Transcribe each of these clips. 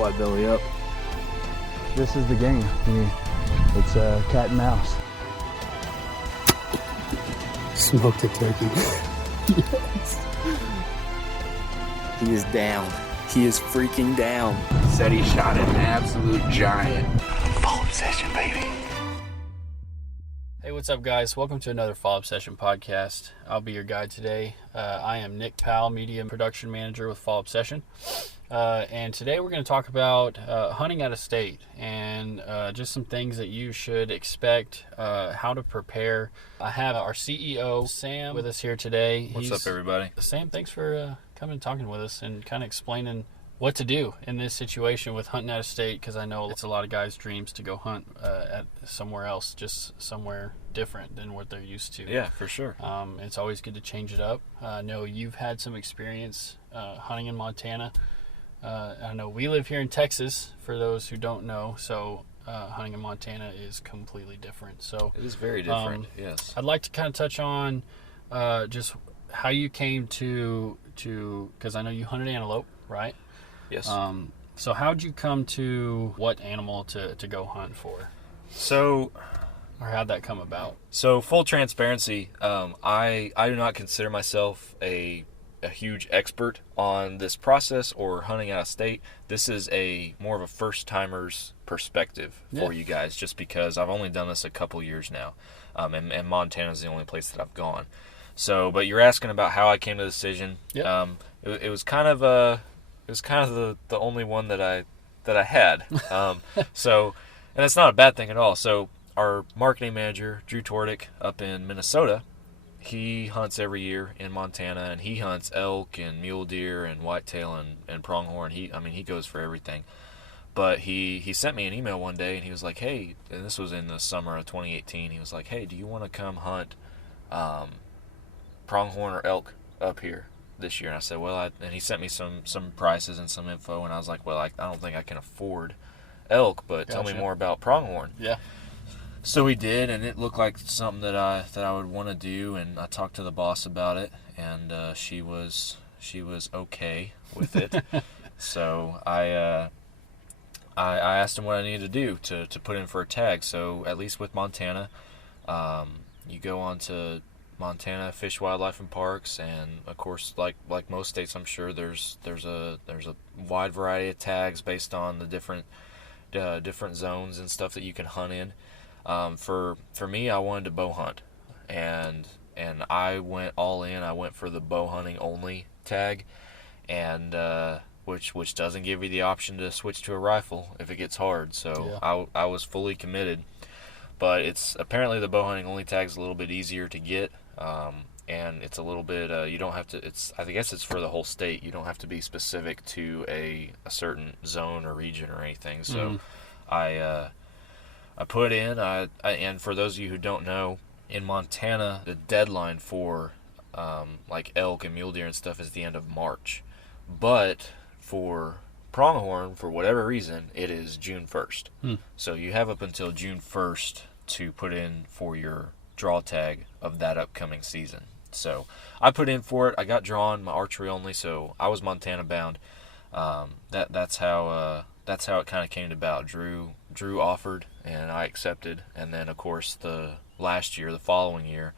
Fly belly up. This is the game. It's cat and mouse. Smoked a turkey. Yes. He is down. He is freaking down. Said he shot an absolute giant. Fall obsession, baby. Hey, what's up, guys? Welcome to another Fall Obsession podcast. I'll be your guide today. I am Nick Powell, Media and Production Manager with Fall Obsession. And today we're going to talk about hunting out of state and just some things that you should expect, how to prepare. I have our CEO, Sam, with us here today. What's up, everybody? Sam, thanks for coming and talking with us and kind of explaining what to do in this situation with hunting out of state, because I know it's a lot of guys' dreams to go hunt at somewhere else, just somewhere different than what they're used to. Yeah, for sure. It's always good to change it up. I know you've had some experience hunting in Montana. I know we live here in Texas, for those who don't know, so hunting in Montana is completely different. So it is very different, yes. I'd like to kind of touch on just how you came to because I know you hunted antelope, right? Yes. So how'd you come to what animal to go hunt for? So, or how'd that come about? So full transparency, I do not consider myself a huge expert on this process or hunting out of state. This is more of a first timer's perspective for you guys, just because I've only done this a couple years now, and Montana is the only place that I've gone. So, but you're asking about how I came to the decision. Yep. It was kind of the only one that I had. So, and it's not a bad thing at all. So our marketing manager, Drew Tordick, up in Minnesota, he hunts every year in Montana, and he hunts elk and mule deer and whitetail and pronghorn. He goes for everything. But he sent me an email one day, and he was like, hey, and this was in the summer of 2018, he was like, hey, do you want to come hunt pronghorn or elk up here this year? And I said, well, and he sent me some prices and some info, and I was like, well, I don't think I can afford elk, but Tell me more about pronghorn. Yeah. So we did, and it looked like something that I would want to do, and I talked to the boss about it, and she was okay with it. So I asked him what I needed to do to put in for a tag. So at least with Montana, you go on to Montana Fish, Wildlife, and Parks, and of course, like most states, I'm sure there's a wide variety of tags based on the different zones and stuff that you can hunt in. For me, I wanted to bow hunt, and I went all in. I went for the bow hunting only tag, and which doesn't give you the option to switch to a rifle if it gets hard. So yeah. I was fully committed. But it's apparently the bow hunting only tag is a little bit easier to get, and it's a little bit you don't have to. I guess it's for the whole state. You don't have to be specific to a certain zone or region or anything. So I put in. And for those of you who don't know, in Montana, the deadline for like elk and mule deer and stuff is the end of March, but for pronghorn, for whatever reason, it is June 1st. So you have up until June 1st to put in for your draw tag of that upcoming season. So I put in for it. I got drawn, my archery only, so I was Montana bound. That's how it kind of came about. Drew offered, and I accepted. And then, of course, the following year,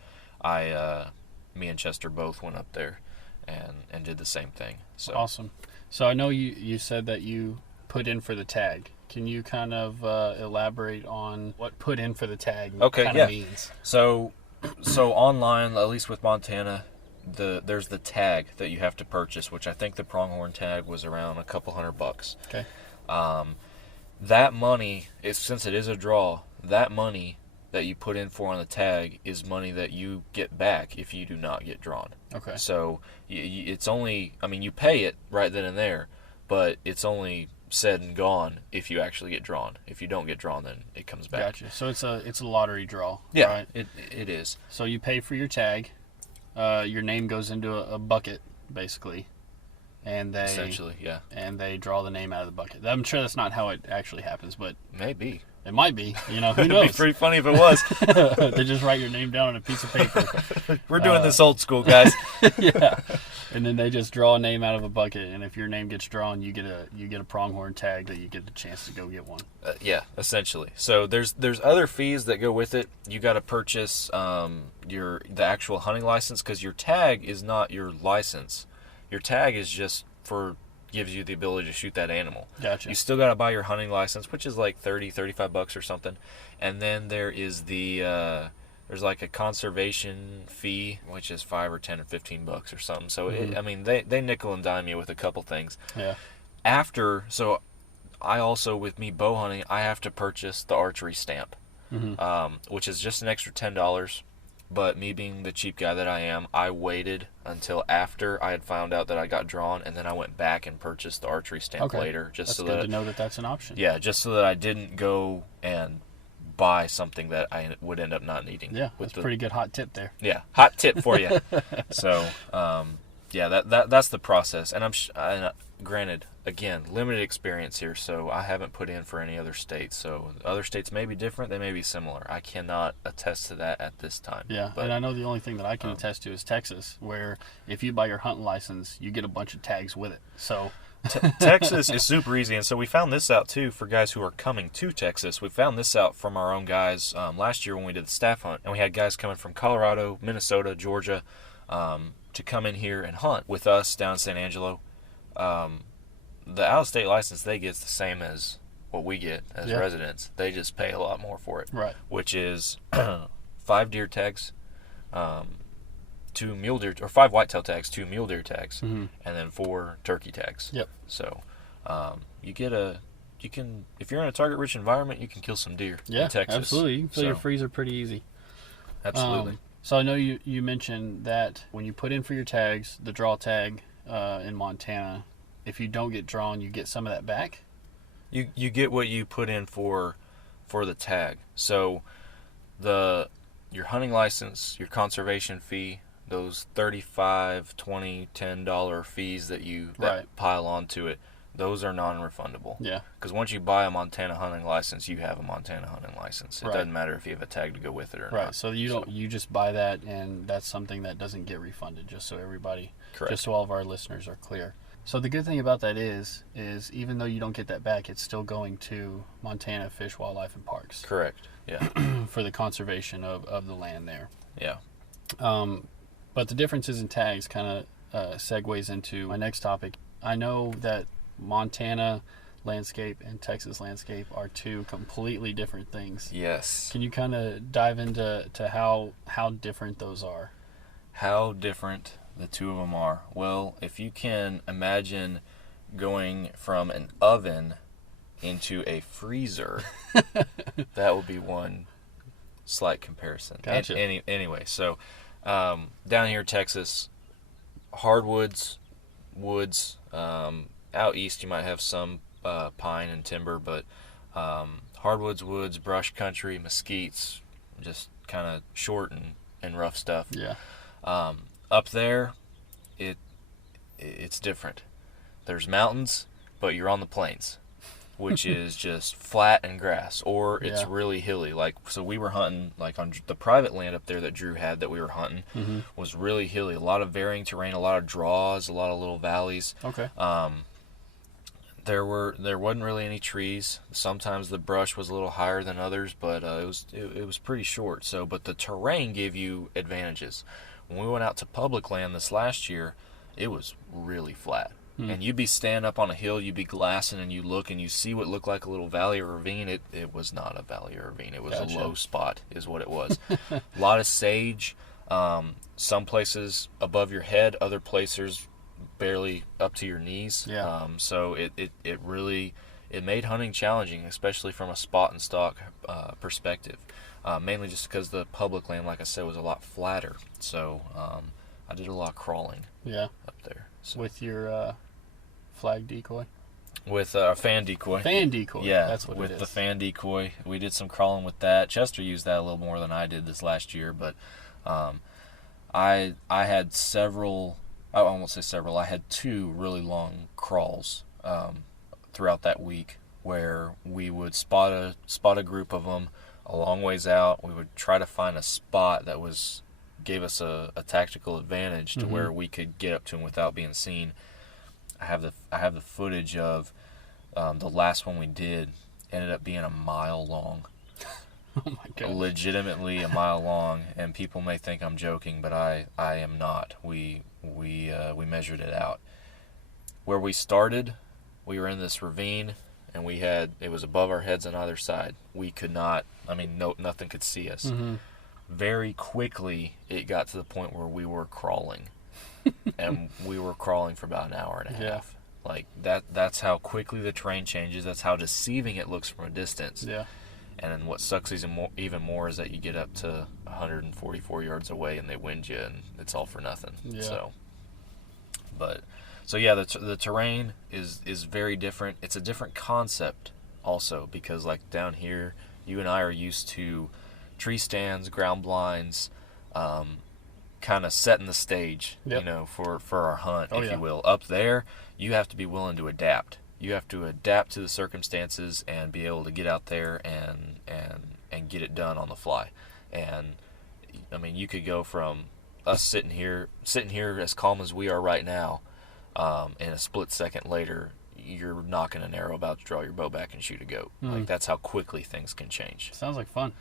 me and Chester both went up there and did the same thing. So awesome. So I know you said that you put in for the tag. Can you kind of elaborate on what put in for the tag means? So online, at least with Montana, there's the tag that you have to purchase, which I think the pronghorn tag was around a couple $100. Okay. That money, since it is a draw, that money that you put in for on the tag is money that you get back if you do not get drawn. Okay. So it's only, you pay it right then and there, but it's only said and gone if you actually get drawn. If you don't get drawn, then it comes back. Gotcha. So it's a lottery draw. Yeah, right? It is. So you pay for your tag. Your name goes into a bucket, basically. And they essentially, yeah. And they draw the name out of the bucket. I'm sure that's not how it actually happens, but maybe. It might be. You know, who It'd knows? be pretty funny if it was. They just write your name down on a piece of paper. We're doing this old school, guys. Yeah. And then they just draw a name out of a bucket, and if your name gets drawn, you get a pronghorn tag that you get the chance to go get one. Yeah, essentially. So there's other fees that go with it. You got to purchase the actual hunting license, because your tag is not your license. Your tag is just gives you the ability to shoot that animal. Gotcha. You still got to buy your hunting license, which is like $35 or something. And then there is there's like a conservation fee, which is $5 or $10 or $15 or something. So they nickel and dime you with a couple things. Yeah. So I also, with me bow hunting, I have to purchase the archery stamp, which is just an extra $10. But me being the cheap guy that I am, I waited until after I had found out that I got drawn, and then I went back and purchased the archery stamp later. That's good to know that that's an option. Yeah, just so that I didn't go and buy something that I would end up not needing. Yeah, that's a pretty good hot tip there. Yeah, hot tip for you. So, that's the process. And granted, again, limited experience here, so I haven't put in for any other states. So other states may be different, they may be similar. I cannot attest to that at this time. Yeah, but, and I know the only thing that I can attest to is Texas, where if you buy your hunting license, you get a bunch of tags with it. So Texas is super easy, and so we found this out too for guys who are coming to Texas. We found this out from our own guys last year when we did the staff hunt, and we had guys coming from Colorado, Minnesota, Georgia, to come in here and hunt with us down in San Angelo. The out-of-state license they get is the same as what we get as residents. They just pay a lot more for it, right? Which is 5 deer tags, 2 mule deer, or 5 whitetail tags, 2 mule deer tags, and then 4 turkey tags. Yep. So you can, if you're in a target-rich environment, you can kill some deer in Texas. Absolutely. You can fill your freezer pretty easy. Absolutely. So I know you mentioned that when you put in for your tags, the draw tag in Montana, if you don't get drawn, you get some of that back? You get what you put in for the tag. So your hunting license, your conservation fee, those $35, $20, $10 fees that pile onto it, those are non-refundable. Yeah. Because once you buy a Montana hunting license, you have a Montana hunting license. It doesn't matter if you have a tag to go with it or not. Right. So you just buy that, and that's something that doesn't get refunded. Just so just so all of our listeners are clear. So the good thing about that is even though you don't get that back, it's still going to Montana Fish, Wildlife, and Parks. Correct. Yeah. For the conservation of the land there. Yeah. But the differences in tags kind of segues into my next topic. I know that Montana landscape and Texas landscape are two completely different things. Yes. Can you kind of dive into how different those are? How different the two of them are. Well, if you can imagine going from an oven into a freezer, that would be one slight comparison. Gotcha. Anyway, so down here in Texas, hardwoods, woods, out east you might have some pine and timber, but hardwoods, woods, brush country, mesquites, just kind of short and rough stuff. Yeah. Up there, it's different. There's mountains, but you're on the plains, which is just flat and grass, or it's really hilly. Like, so we were hunting, like on the private land up there that Drew had that we were hunting, was really hilly. A lot of varying terrain, a lot of draws, a lot of little valleys. Okay. There wasn't really any trees. Sometimes the brush was a little higher than others, but it was pretty short. So, but the terrain gave you advantages. When we went out to public land this last year, it was really flat. And you'd be standing up on a hill, you'd be glassing, and you look and you see what looked like a little valley or ravine. It was not a valley or ravine. It was a low spot is what it was. A lot of sage. Some places above your head, other places barely up to your knees. Yeah. So it really made hunting challenging, especially from a spot and stalk perspective. Mainly just because the public land, like I said, was a lot flatter. So I did a lot of crawling. Yeah. Up there. So. With your flag decoy? With a fan decoy. Fan decoy. Yeah, that's what it is. With the fan decoy. We did some crawling with that. Chester used that a little more than I did this last year, but I had several, I won't say several, I had 2 really long crawls throughout that week where we would spot a group of them a long ways out. We would try to find a spot that gave us a tactical advantage to where we could get up to them without being seen. I have the footage of the last one we did. Ended up being a mile long. Oh my god! Legitimately a mile long, and people may think I'm joking, but I am not. We measured it out. Where we started, we were in this ravine, and it was above our heads on either side. We could not. Nothing could see us. Mm-hmm. Very quickly, it got to the point where we were crawling, and we were crawling for about an hour and a half. Like that's how quickly the terrain changes. That's how deceiving it looks from a distance. Yeah. And then what sucks even more is that you get up to 144 yards away and they wind you, and it's all for nothing. Yeah. So yeah, the terrain is very different. It's a different concept also, because like down here, you and I are used to tree stands, ground blinds, kind of setting the stage, for our hunt, if you will. Up there, you have to be willing to adapt. You have to adapt to the circumstances and be able to get out there and get it done on the fly. And you could go from us sitting here as calm as we are right now, and a split second later, you're knocking an arrow about to draw your bow back and shoot a goat. Like that's how quickly things can change. Sounds like fun.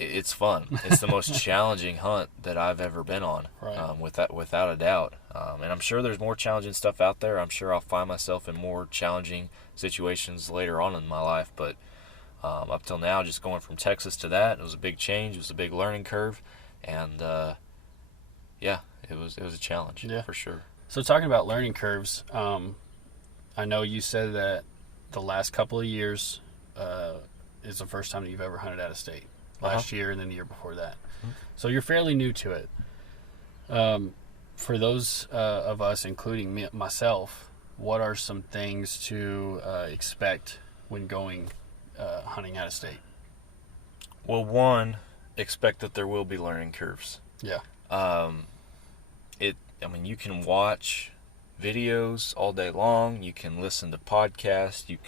It's fun. It's the most challenging hunt that I've ever been on, right. Without a doubt. And I'm sure there's more challenging stuff out there. I'm sure I'll find myself in more challenging situations later on in my life. But up till now, just going from Texas to that, it was a big change. It was a big learning curve. And, it was a challenge, for sure. So talking about learning curves, I know you said that the last couple of years is the first time that you've ever hunted out of state. Last year and then the year before that. So you're fairly new to it. For those of us, including myself, what are some things to expect when going hunting out of state? Well, one, expect that there will be learning curves. Yeah. You can watch videos all day long. You can listen to podcasts. You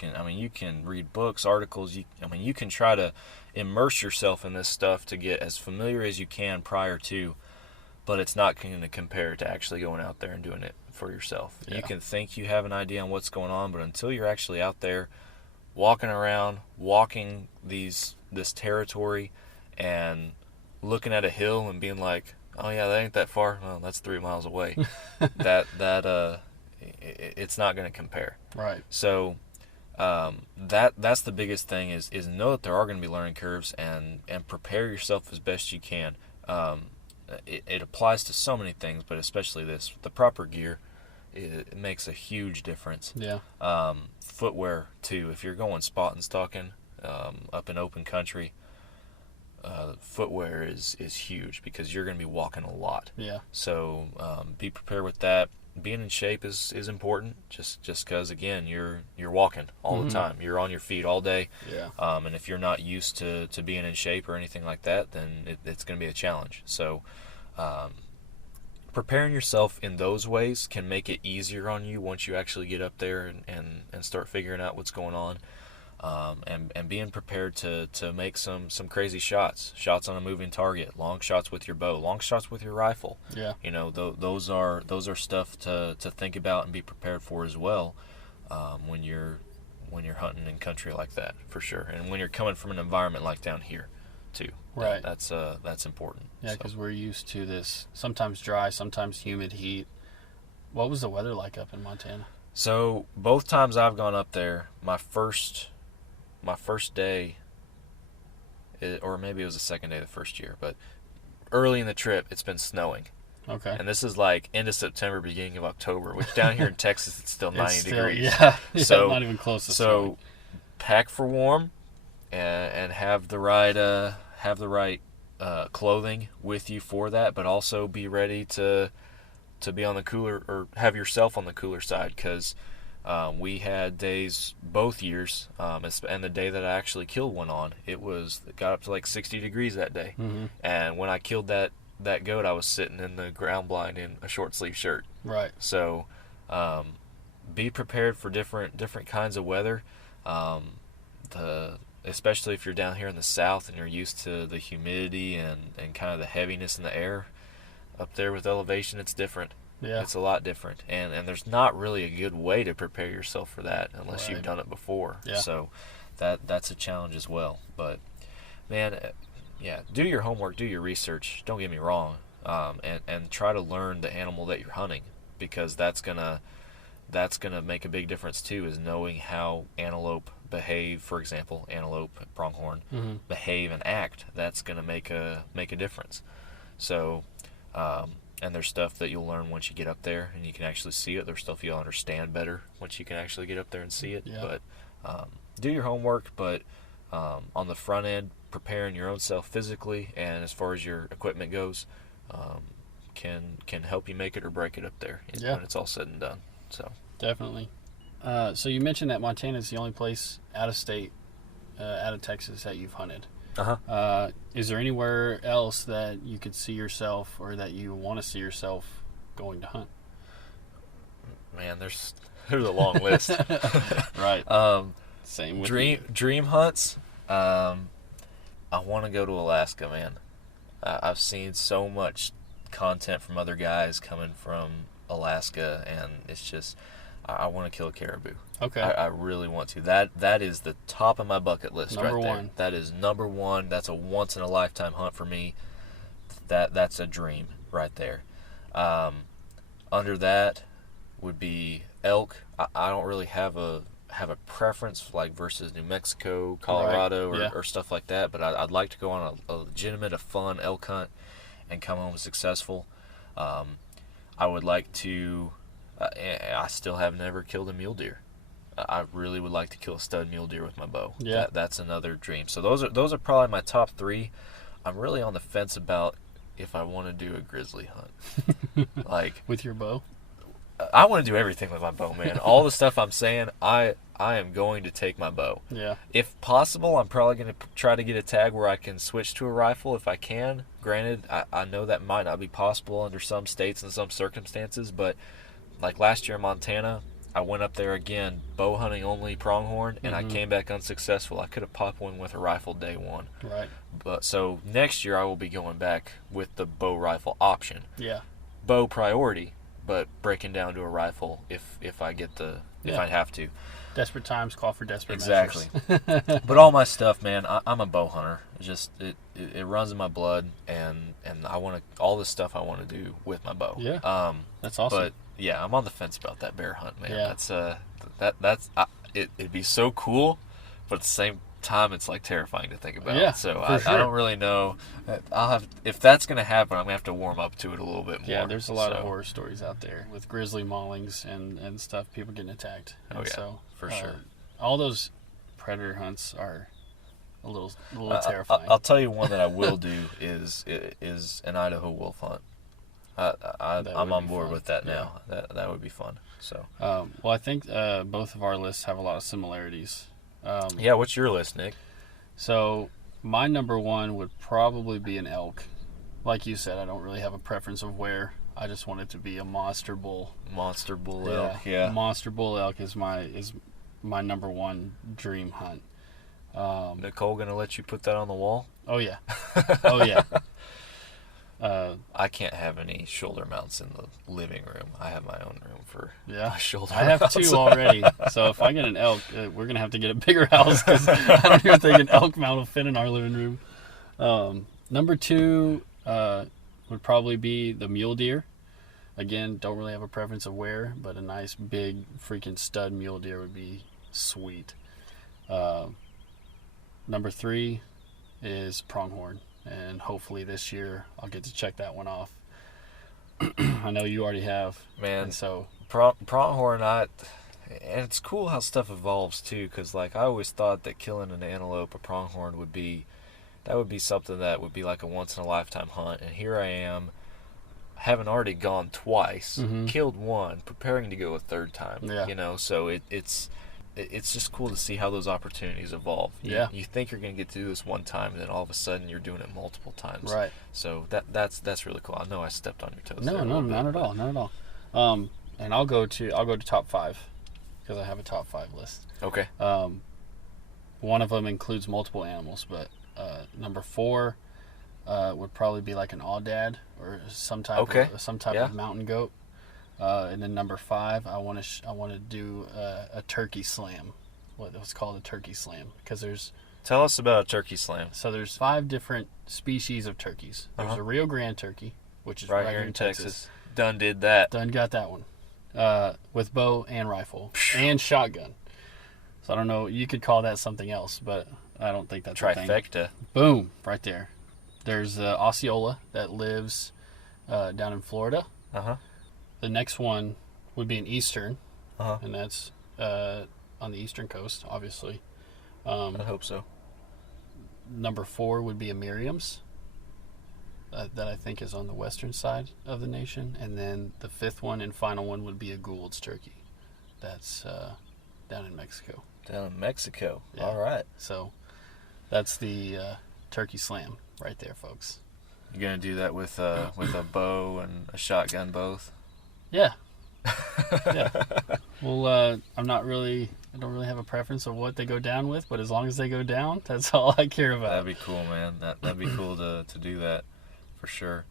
can read books, articles. You can try to immerse yourself in this stuff to get as familiar as you can prior to, but it's not going to compare to actually going out there and doing it for yourself. Yeah. You can think you have an idea on what's going on, but until you're actually out there walking around, walking this territory and looking at a hill and being like, oh yeah, that ain't that far. Well, that's 3 miles away. It's not going to compare. Right. So that's the biggest thing is know that there are going to be learning curves and prepare yourself as best you can. It applies to so many things, but especially this. The proper gear, it makes a huge difference. Yeah. Footwear too. If you're going spot and stalking up in open country, footwear is huge because you're going to be walking a lot. Yeah. So be prepared with that. Being in shape is important, just because again you're walking all the time. You're on your feet all day. Yeah. And if you're not used to being in shape or anything like that, then it's going to be a challenge. So preparing yourself in those ways can make it easier on you once you actually get up there and start figuring out what's going on. And being prepared to make some crazy shots on a moving target, long shots with your bow, long shots with your rifle. Yeah. Those are stuff to think about and be prepared for as well, when you're hunting in country like that, for sure. And when you're coming from an environment like down here too. Right. That's important. Yeah, because we're used to this sometimes dry, sometimes humid heat. What was the weather like up in Montana? So both times I've gone up there, my first day, or maybe it was the second day of the first year, but early in the trip, it's been snowing. Okay. And this is like end of September, beginning of October, which down here in Texas, it's still 90 degrees. Yeah, so not even close to snowing. Pack for warm, and have the right clothing with you for that, but also be ready to be on the cooler, or have yourself on the cooler side, because we had days both years, and the day that I actually killed one on, it got up to like 60 degrees that day. Mm-hmm. And when I killed that goat, I was sitting in the ground blind in a short sleeve shirt. Right. So be prepared for different kinds of weather. especially if you're down here in the south and you're used to the humidity and kind of the heaviness in the air, up there with elevation, it's different. Yeah. It's a lot different. And there's not really a good way to prepare yourself for that unless you've done it before. Yeah. So that's a challenge as well. But, man, yeah, do your homework, do your research. Don't get me wrong. And try to learn the animal that you're hunting, because that's gonna make a big difference too, is knowing how antelope behave. For example, antelope, pronghorn, behave and act. That's gonna make a difference. So, and there's stuff that you'll learn once you get up there and you can actually see it. There's stuff you'll understand better once you can actually get up there and see it. Yeah. But do your homework, but on the front end, preparing your own self physically and as far as your equipment goes, can help you make it or break it up there when it's all said and done. So definitely. So you mentioned that Montana is the only place out of state, out of Texas, that you've hunted. Is there anywhere else that you could see yourself, or that you want to see yourself going to hunt? Man, there's a long list. Right. Same with dream hunts. I want to go to Alaska, man. I've seen so much content from other guys coming from Alaska, and it's just, I want to kill a caribou. Okay. I really want to. That is the top of my bucket list. Number right there. one. That is number one. That's a once in a lifetime hunt for me. That's a dream right there. Under that would be elk. I don't really have a preference like versus New Mexico, Colorado, or stuff like that, but I'd like to go on a legitimate, a fun elk hunt and come home successful. I would like to. I still have never killed a mule deer. I really would like to kill a stud mule deer with my bow. Yeah, that's another dream. So those are probably my top three. I'm really on the fence about if I want to do a grizzly hunt. Like with your bow. I want to do everything with my bow, man. All the stuff I'm saying, I am going to take my bow. Yeah. If possible, I'm probably going to try to get a tag where I can switch to a rifle if I can. Granted, I know that might not be possible under some states and some circumstances, but like last year in Montana, I went up there again, bow hunting only, pronghorn, and I came back unsuccessful. I could have popped one with a rifle day one. Right. But so next year I will be going back with the bow rifle option. Yeah. Bow priority, but breaking down to a rifle if I get if I have to. Desperate times call for desperate exactly. measures. But all my stuff, man, I'm a bow hunter. Just it runs in my blood, and I want to all this stuff I want to do with my bow. Yeah. That's awesome. But yeah, I'm on the fence about that bear hunt, man. Yeah. That's it'd be so cool, but at the same time it's like terrifying to think about. Yeah, so for sure. I don't really know. If that's gonna happen, I'm gonna have to warm up to it a little bit more. Yeah, there's a lot of horror stories out there with grizzly maulings and stuff, people getting attacked. Oh yeah, so, for sure. All those predator hunts are a little terrifying. I'll tell you one that I will do is an Idaho wolf hunt. I'm on board with that now. That would be fun. So. Well, I think both of our lists have a lot of similarities. Yeah, what's your list, Nick? So my number one would probably be an elk. Like you said, I don't really have a preference of where. I just want it to be a monster bull. Monster bull elk, yeah. Monster bull elk is my number one dream hunt. Nicole gonna let you put that on the wall? Oh yeah. Oh yeah. I can't have any shoulder mounts in the living room. I have my own room for my shoulder I have mounts. two already. So if I get an elk, we're going to have to get a bigger house because I don't even think an elk mount will fit in our living room. Number two would probably be the mule deer. Again, don't really have a preference of where, but a nice big freaking stud mule deer would be sweet. Number three is pronghorn. And hopefully this year I'll get to check that one off. I know you already have. Man, and so pronghorn, and it's cool how stuff evolves too, because like I always thought that killing an antelope, a pronghorn would be something that would be like a once in a lifetime hunt. And here I am, having already gone twice, killed one, preparing to go a third time. Yeah. You know, so it's just cool to see how those opportunities evolve. You think you're going to get to do this one time, and then all of a sudden you're doing it multiple times. Right. So that's really cool. I know I stepped on your toes. No, not at all. And I'll go to top five because I have a top five list. Okay. one of them includes multiple animals, but number 4 would probably be like an aoudad or some type of mountain goat. And then number 5, I want to do a turkey slam. What's called a turkey slam, because Tell us about a turkey slam. So there's 5 different species of turkeys. There's a Rio Grande turkey, which is right here in Texas. Done did that. Done got that one. With bow and rifle and shotgun. So I don't know, you could call that something else, but I don't think that's a thing. Trifecta. Boom, right there. There's Osceola that lives down in Florida. The next one would be an eastern, and that's on the eastern coast, obviously. I hope so. Number 4 would be a Merriam's, that I think is on the western side of the nation. And then the 5th one and final one would be a Gould's turkey. That's down in Mexico. Down in Mexico. Yeah. All right. So that's the turkey slam right there, folks. You're going to do that with a bow and a shotgun both? Yeah. Yeah. Well, I don't really have a preference of what they go down with, but as long as they go down, that's all I care about. That'd be cool, man. That'd be cool to do that for sure.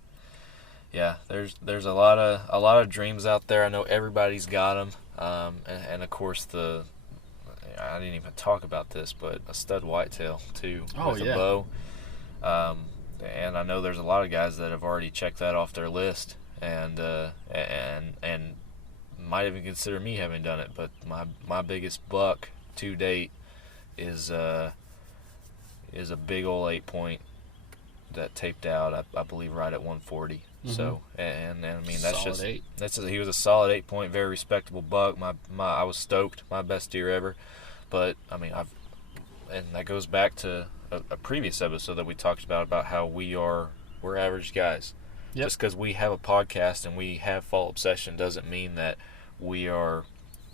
Yeah, there's a lot of dreams out there. I know everybody's got them, and of course I didn't even talk about this, but a stud whitetail too with a bow. And I know there's a lot of guys that have already checked that off their list, and might even consider me having done it. But my biggest buck to date is a big old 8-point that taped out, I believe, right at 140. So and I mean that's solid just 8. He was a solid 8-point, very respectable buck. I was stoked, my best deer ever. But I mean and that goes back to a previous episode that we talked about how we're average guys. Yep. Just because we have a podcast and we have Fall Obsession doesn't mean that we are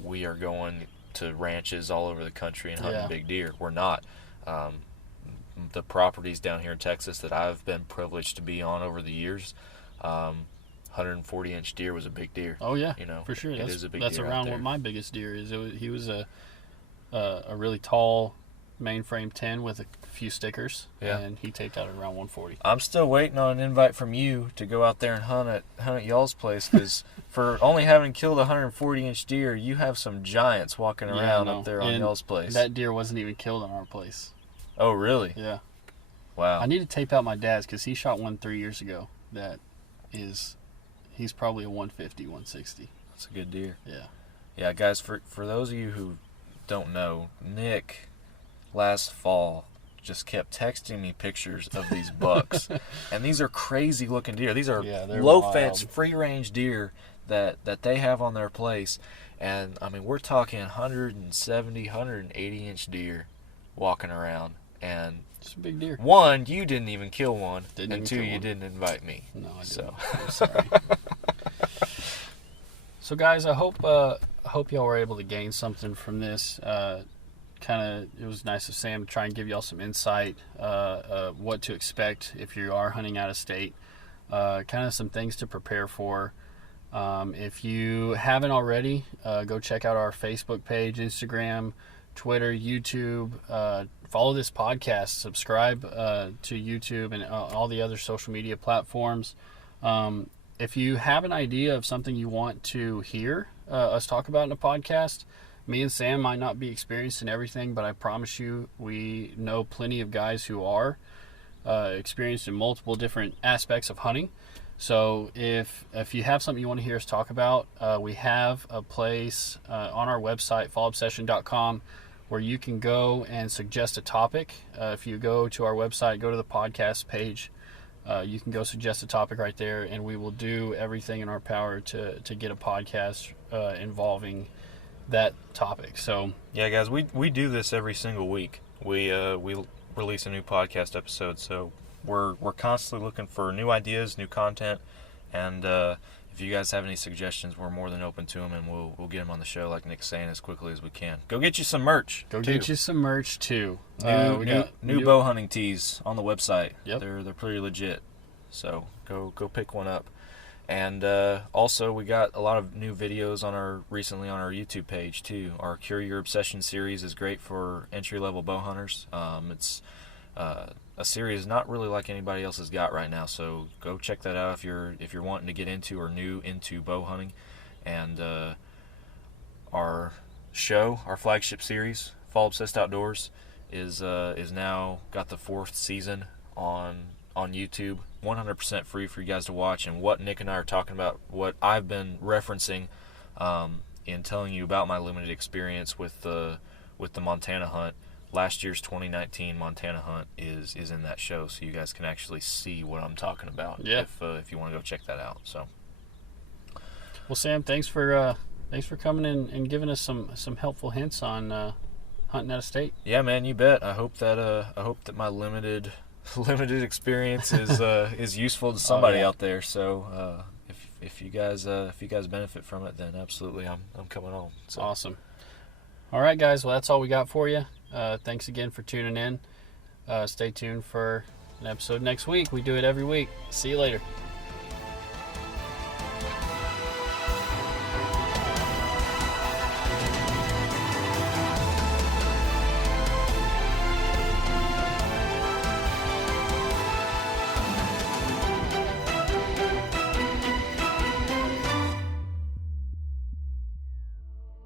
going to ranches all over the country and hunting big deer. We're not. The properties down here in Texas that I've been privileged to be on over the years, 140-inch deer was a big deer. Oh yeah, you know, for sure. It is a big that's deer around out what there. my biggest deer is. He was a really tall mainframe 10 with a few stickers, and he taped out at around 140. I'm still waiting on an invite from you to go out there and hunt at y'all's place, because for only having killed a 140-inch deer, you have some giants walking around up there on y'all's place. That deer wasn't even killed on our place. Oh, really? Yeah. Wow. I need to tape out my dad's, because he shot one 3 years ago. He's probably a 150, 160. That's a good deer. Yeah. Yeah, guys, for those of you who don't know, Nick last fall just kept texting me pictures of these bucks. And these are crazy looking deer. These are low fence, free range deer that they have on their place. And I mean, we're talking 170, 180-inch deer walking around. And it's a big deer. One, you didn't even kill one. And 2, you didn't invite me. No, I didn't. So. I'm sorry. So guys, I hope y'all were able to gain something from this. It was nice of Sam to try and give y'all some insight, what to expect if you are hunting out of state, kind of some things to prepare for. If you haven't already, go check out our Facebook page, Instagram, Twitter, YouTube. Follow this podcast, subscribe to YouTube and all the other social media platforms. If you have an idea of something you want to hear us talk about in a podcast, me and Sam might not be experienced in everything, but I promise you we know plenty of guys who are experienced in multiple different aspects of hunting. So if you have something you want to hear us talk about, we have a place on our website, fallobsession.com, where you can go and suggest a topic. If you go to our website, go to the podcast page, you can go suggest a topic right there, and we will do everything in our power to get a podcast involving that topic. So yeah, guys, we do this every single week. We release a new podcast episode, so we're constantly looking for new ideas, new content, and if you guys have any suggestions, we're more than open to them, and we'll get them on the show, like Nick's saying, as quickly as we can. Go get you some merch. Get you some merch too. New bow hunting tees on the website. Yep. They're pretty legit. So go pick one up. And also, we got a lot of new videos recently on our YouTube page too. Our Cure Your Obsession series is great for entry-level bow hunters. It's a series not really like anybody else has got right now, so go check that out if you're wanting to get into or new into bow hunting. And our flagship series, Fall Obsessed Outdoors, is now got the 4th season on YouTube, 100% free for you guys to watch. And what Nick and I are talking about, what I've been referencing in telling you about my limited experience with the Montana hunt, last year's 2019 Montana hunt is in that show, so you guys can actually see what I'm talking about. Yeah. If you want to go check that out. So, Well, Sam, thanks for coming in and giving us some helpful hints on hunting out of state. yeah, man, you bet. I hope that my limited experience is useful to somebody out there. So if you guys benefit from it, then absolutely I'm coming on. So. Awesome. All right, guys. Well, that's all we got for you. Thanks again for tuning in. Stay tuned for an episode next week. We do it every week. See you later.